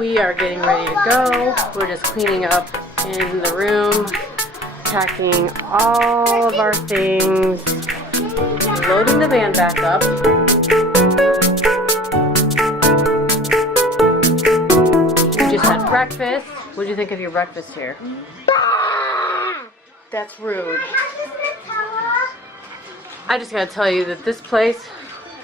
We are getting ready to go. We're just cleaning up in the room, packing all of our things, loading the van back up. We just had breakfast. What do you think of your breakfast here? That's rude. I just gotta tell you that this place,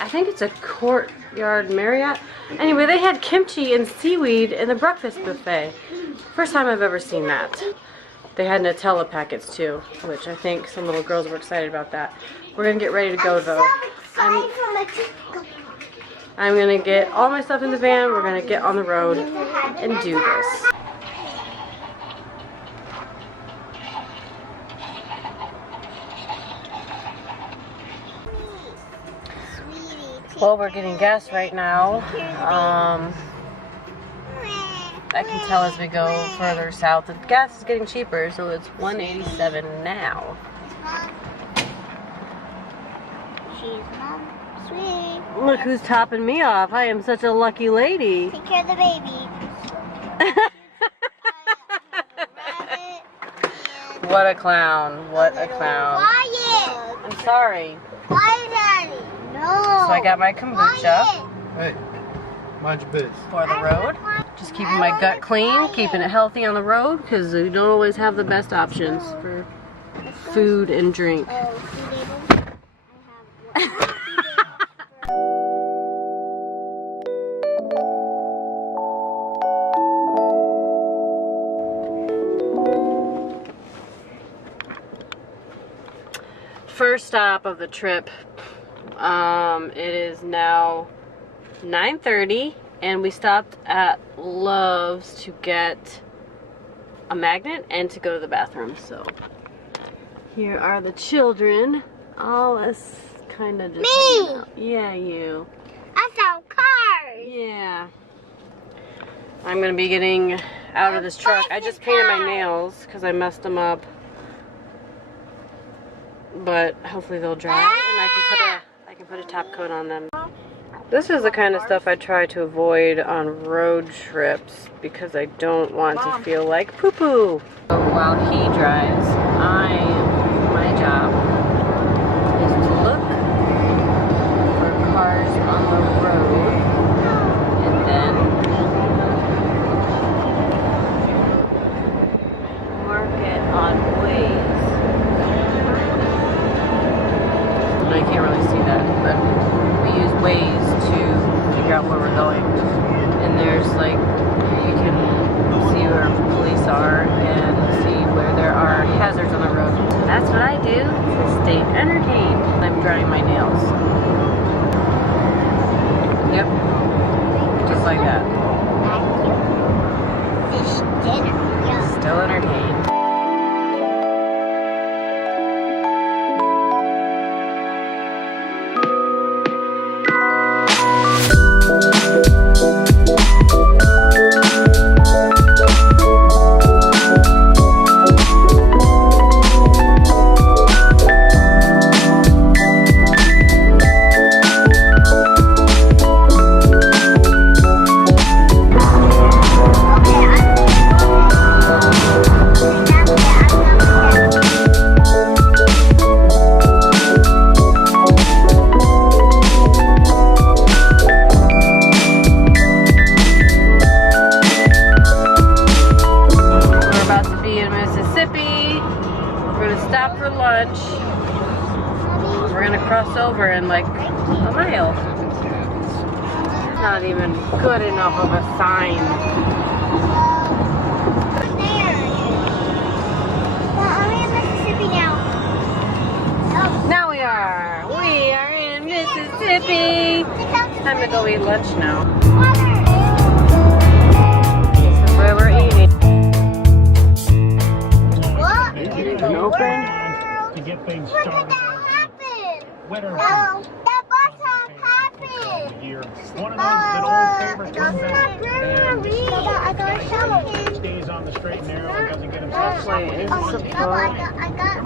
I think it's a Courtyard Marriott. Anyway, they had kimchi and seaweed in the breakfast buffet. First time I've ever seen that. They had Nutella packets too, which I think some little girls were excited about that. We're gonna get ready to go though. I'm gonna get all my stuff in the van. We're gonna get on the road and do this. Well, we're getting gas right now. I can tell as we go further south that gas is getting cheaper, so it's $1.87 now. She's Mom Sweet. Look who's topping me off. I am such a lucky lady. Take care of the baby. What a clown. What a clown. Quiet. I'm sorry. Quiet, Daddy. No. So I got my kombucha. Hey, mind your biz. For the road. Just keeping my gut clean, keeping it healthy on the road, because we don't always have the best options for food and drink. Oh, food I have First stop of the trip. It is now 9:30 and we stopped at Love's to get a magnet and to go to the bathroom. So here are the children. All us kind of just me. Yeah, you. I found cars. Yeah. I'm gonna be getting out of this truck. I just painted my nails because I messed them up. But hopefully they'll dry and I can put a top coat on them. This is the kind of stuff I try to avoid on road trips because I don't want to feel like poo-poo. So while he drives, my job is to look for cars on the road and then mark it on Waze. I can't really see that, but we use Waze to figure out where we're going. And there's like, you can see where police are and see where there are hazards on the road. That's what I do to stay entertained. I'm drying my nails. Yep, just like that. Fish dinner. Yeah. Still entertained. Over in like a mile. Not even good enough of a sign. I'm in Mississippi now. Now we are. We are in Mississippi. Time to go eat lunch now. This is where we're eating. What? Is it even open? To get things When did started. that happen? Winter No, that bus happened. Year. One of those that old favorite turns out. I got a shovel. Stays on the straight and narrow and doesn't get himself Wait, is this a I got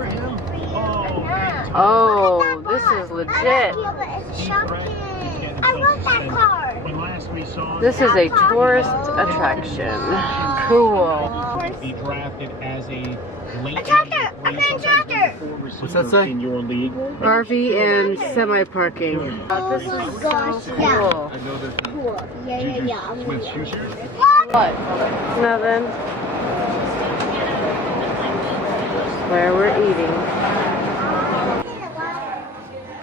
Oh, Oh, this is legit. It's a shovel. want that car. When last we saw This is a tourist attraction. Cool. be drafted as a late A tractor! A green tractor! What's that say? In your league. RV and semi-parking. Oh This my is gosh, so yeah. cool. I know there's Cool. Yeah. What? Nothing. Where we're eating.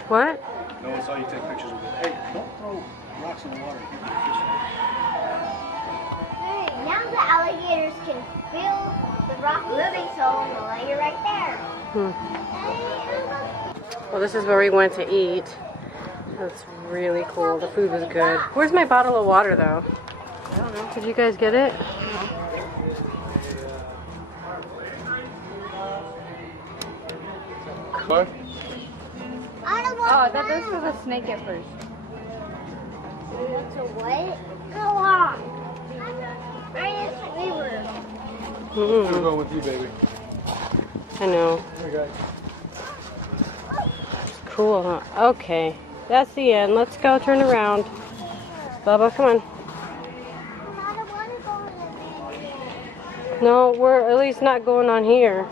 What? No one saw you take pictures with it. Hey, don't throw rocks in the water. Now the alligators can feel the rock moving, so we'll lay you right there. Well, this is where we went to eat. That's really cool. The food was good. Where's my bottle of water, though? I don't know. Did you guys get it? What? I don't want Oh, I thought this was a snake at first. What's a what? Go on. We were. We're going with you, baby. I know. Okay. Cool, huh? Okay. That's the end. Let's go turn around. Bubba, come on. I don't want to go in the van. No, we're at least not going on here.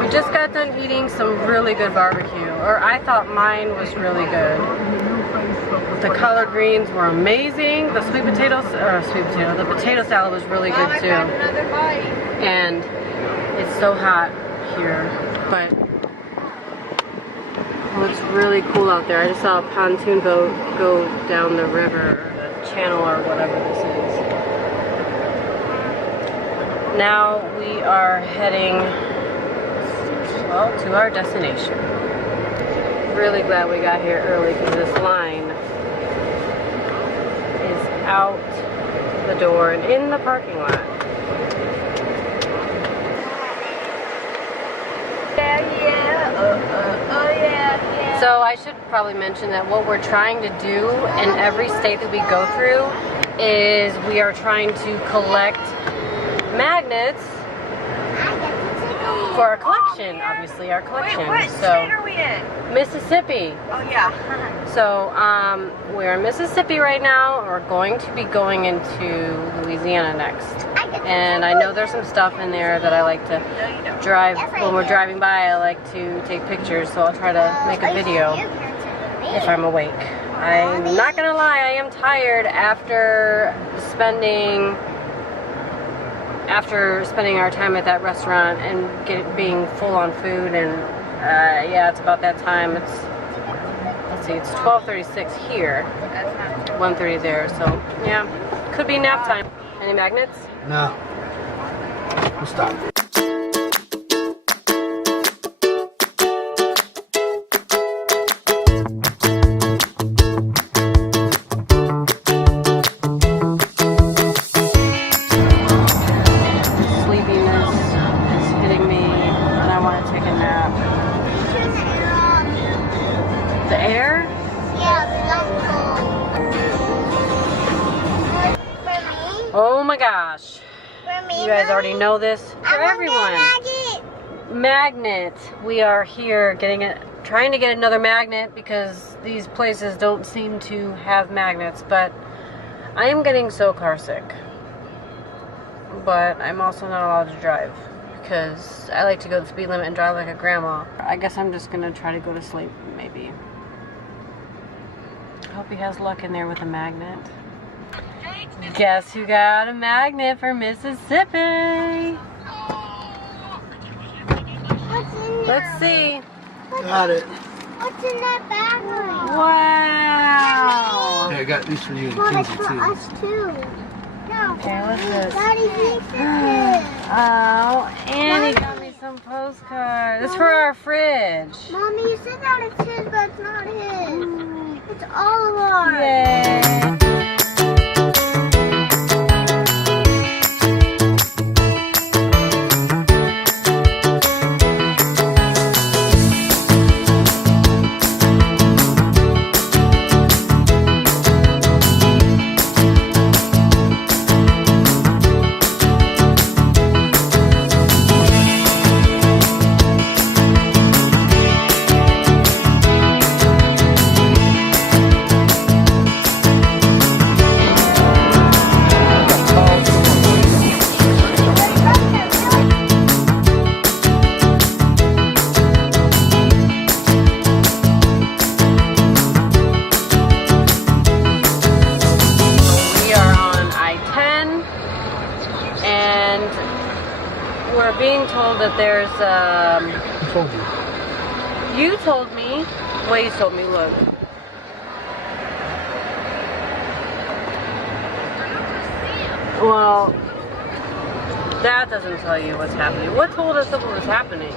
We just got done eating some really good barbecue, or I thought mine was really good. The collard greens were amazing. The the potato salad was really good too. Another bite. And it's so hot here, but it's really cool out there. I just saw a pontoon boat go down the river, or the channel, or whatever this is. Now we are heading, well, to our destination. Really glad we got here early because this line is out the door and in the parking lot. So I should probably mention that what we're trying to do in every state that we go through is we are trying to collect magnets for our collection, obviously our collection. Wait, what state are we in? Mississippi. Oh, yeah. So we're in Mississippi right now. We're going to be going into Louisiana next. And I know there's some stuff in there that I like to drive. When we're driving by, I like to take pictures, so I'll try to make a video if I'm awake. I'm not gonna lie, I am tired after spending our time at that restaurant and being full on food, and yeah, it's about that time. Let's see, it's 12:36 here, 1:30 there, so yeah, could be nap time. Any magnets? No. We'll stop. Sleepiness is hitting me, and I want to take a nap. Turn the air on. The air? Yeah, for me. Oh my gosh. For me. You guys already know this. For everyone. Magnet. We are here trying to get another magnet because these places don't seem to have magnets, but I am getting so car sick. But I'm also not allowed to drive because I like to go the speed limit and drive like a grandma. I guess I'm just gonna try to go to sleep, maybe. I hope he has luck in there with a magnet. Guess who got a magnet for Mississippi? What's in there? Let's see. Got it. What's in that bag? Wow. Yeah, I got these for you and Well, it's Kinsey for too. us too. No. Okay, what's this? Daddy thinks it's his. Oh, and he got me some postcards. It's for our fridge. Mommy, you said that it's his, but it's not his. It's all of ours. Yay. that there's, Who told you? you told me, Waze told me, look. Well, that doesn't tell you what's happening. What told us that what was happening?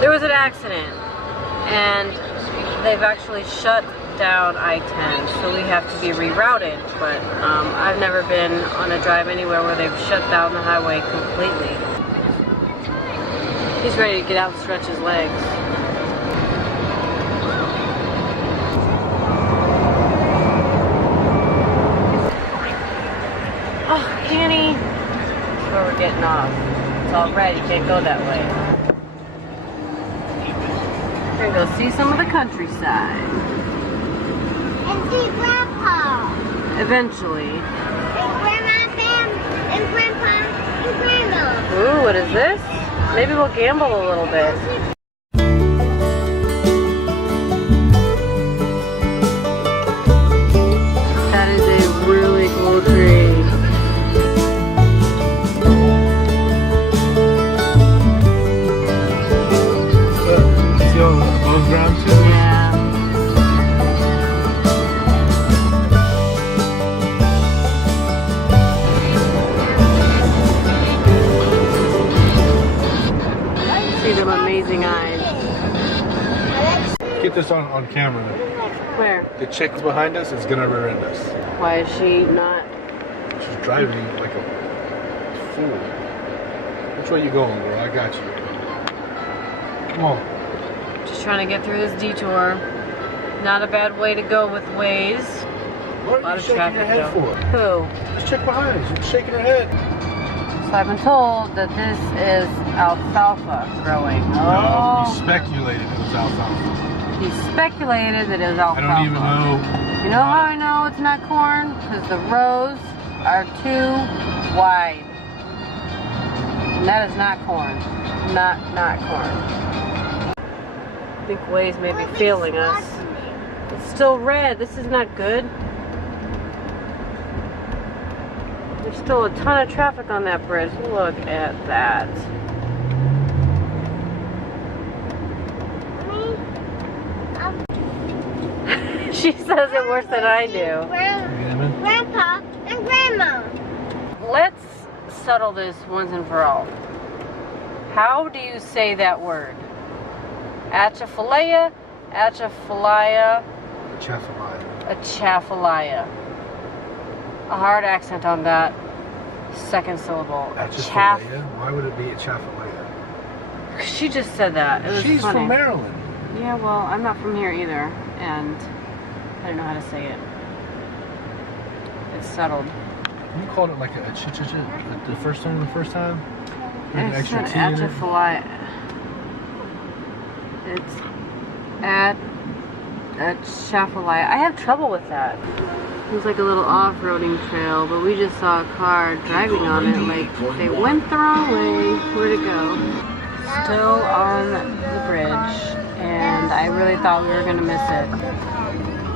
There was an accident, and they've actually shut down I-10, so we have to be rerouted, but I've never been on a drive anywhere where they've shut down the highway completely. He's ready to get out and stretch his legs. Oh, Danny! That's where we're getting off. It's all red, you can't go that way. We're gonna go see some of the countryside. And see Grandpa. Eventually. And Grandma, and Grandpa, and Grandma. Ooh, what is this? Maybe we'll gamble a little bit. That is a really cool tree. See all above ground too? Yeah. See them amazing eyes. Get this on camera. Where? The chick behind us is gonna rear end us. Why is she not? She's driving like a fool. Which way you going, girl? I got you. Come on. Just trying to get through this detour. Not a bad way to go with Waze. What Lot are you of shaking traffic, your head though. for? Who? This chick behind us. She's shaking her head. So I've been told that this is alfalfa growing. No, Oh. he speculated it was alfalfa. He speculated that it was alfalfa. I don't even know. You know how I know it's not corn? Because the rows are too wide. And that is not corn. Not corn. I think Waze may be failing us. It's still red. This is not good. There's still a ton of traffic on that bridge. Look at that. She says it worse than I do. Grandpa and Grandma. Let's settle this once and for all. How do you say that word? Atchafalaya? Atchafalaya? Atchafalaya. A hard accent on that second syllable. Atchafalaya? Why would it be a chafalaya? She just said that. It was She's funny. from Maryland. Yeah, well, I'm not from here either, and I don't know how to say it. It's settled. You called it like a the first time? With an It's extra an T in it? Atchafalaya. It's Atchafalaya. I have trouble with that. It was like a little off-roading trail, but we just saw a car driving on it like they went the wrong way. Where'd it go? Still on the bridge, and I really thought we were going to miss it.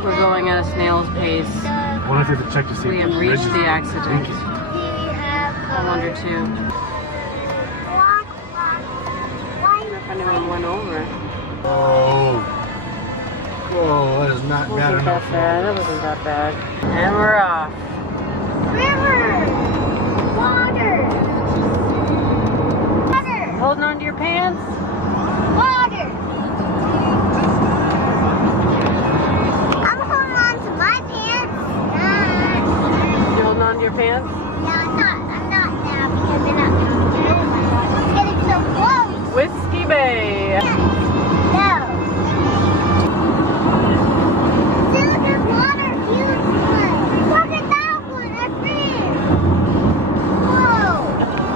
We're going at a snail's pace. I wonder if you have to check to see We if have the reached bridge the is accident. leaking. I wonder too. I wonder if anyone went over. Oh, that is not bad Wasn't enough. that bad? That wasn't that bad. And we're off. River. Water. Water. Holding on to your pants? Water. I'm holding on to my pants. You holding on to your pants? No, I'm not now because they're not getting so close. Whiskey Bay. No. See, look at water, huge one. Look at that one, that's big. Whoa.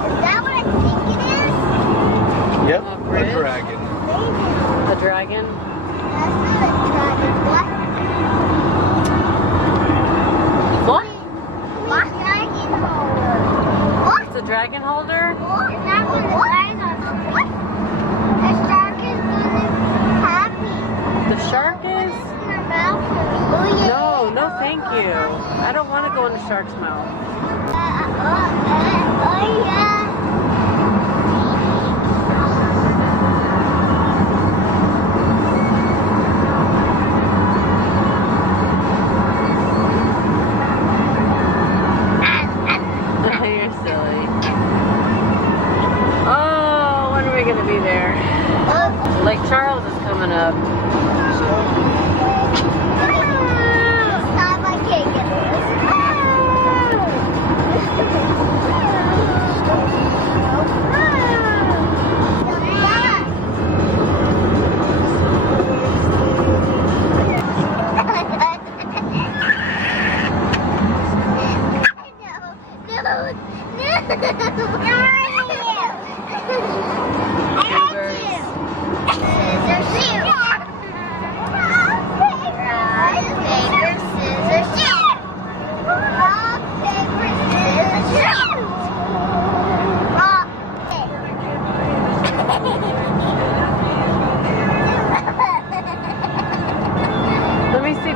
Is that what I think it is? Yep, A a bridge? dragon. Maybe. A dragon? That's not a dragon. What? What? What dragon holder? What? It's a dragon holder? Is that what a dragon holder? What? The shark is really happy. The shark is? Oh, yeah. No, thank you. I don't want to go in the shark's mouth. Oh, yeah.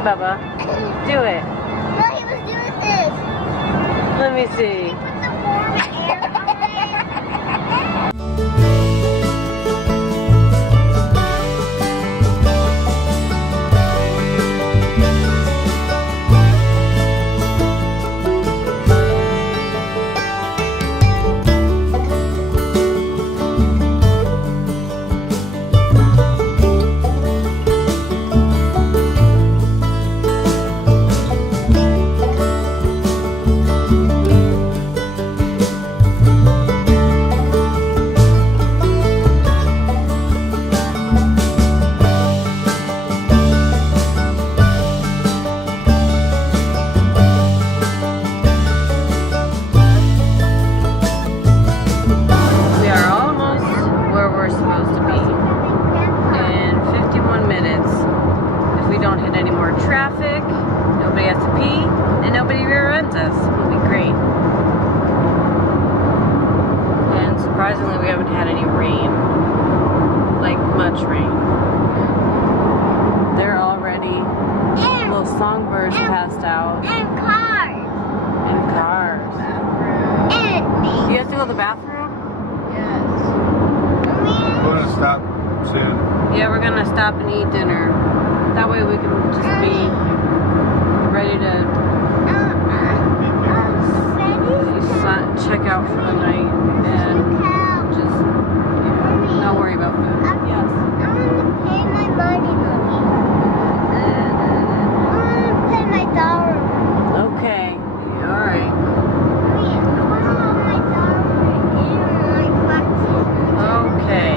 Bubba. Do it. No, he was doing this. Let me see. Put the warm air on We are almost where we're supposed to be. In 51 minutes. If we don't hit any more traffic, nobody has to pee, and nobody rear-ends us. It'll be great. And surprisingly, we haven't had any rain. Like, much rain. They're already, little songbirds passed out. and cars. And cars. And me. You have to go to the bathroom? We're gonna stop soon. Yeah, we're gonna stop and eat dinner. That way we can just be ready to check out for the night and just not worry about food. I want to pay my money. I want to pay my dollar. Okay, alright. I want to have my dollar in my pocket. Okay.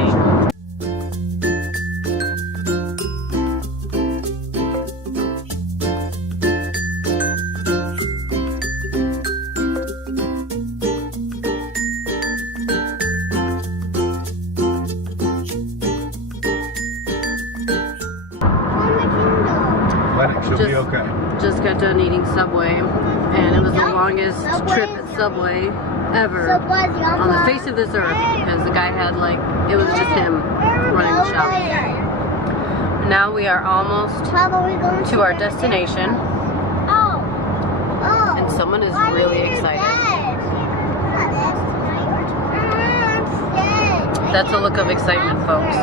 Let it, she'll be okay. Just got done eating Subway, and it was the longest trip at Subway ever on the face of this earth, because the guy had like, it was just him running the shop. Now we are almost to our destination, and someone is really excited. That's a look of excitement, folks.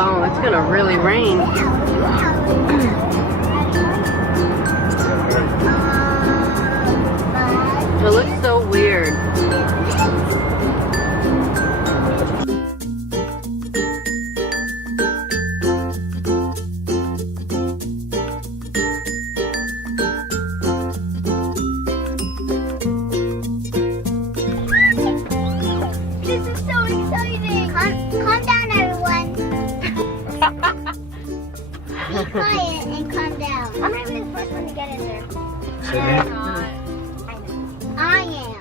Oh, it's gonna really rain. It looks so weird. This is so exciting. Calm down, everyone. Be quiet and calm down. I'm gonna be the first one to get in there. Sydney? I am.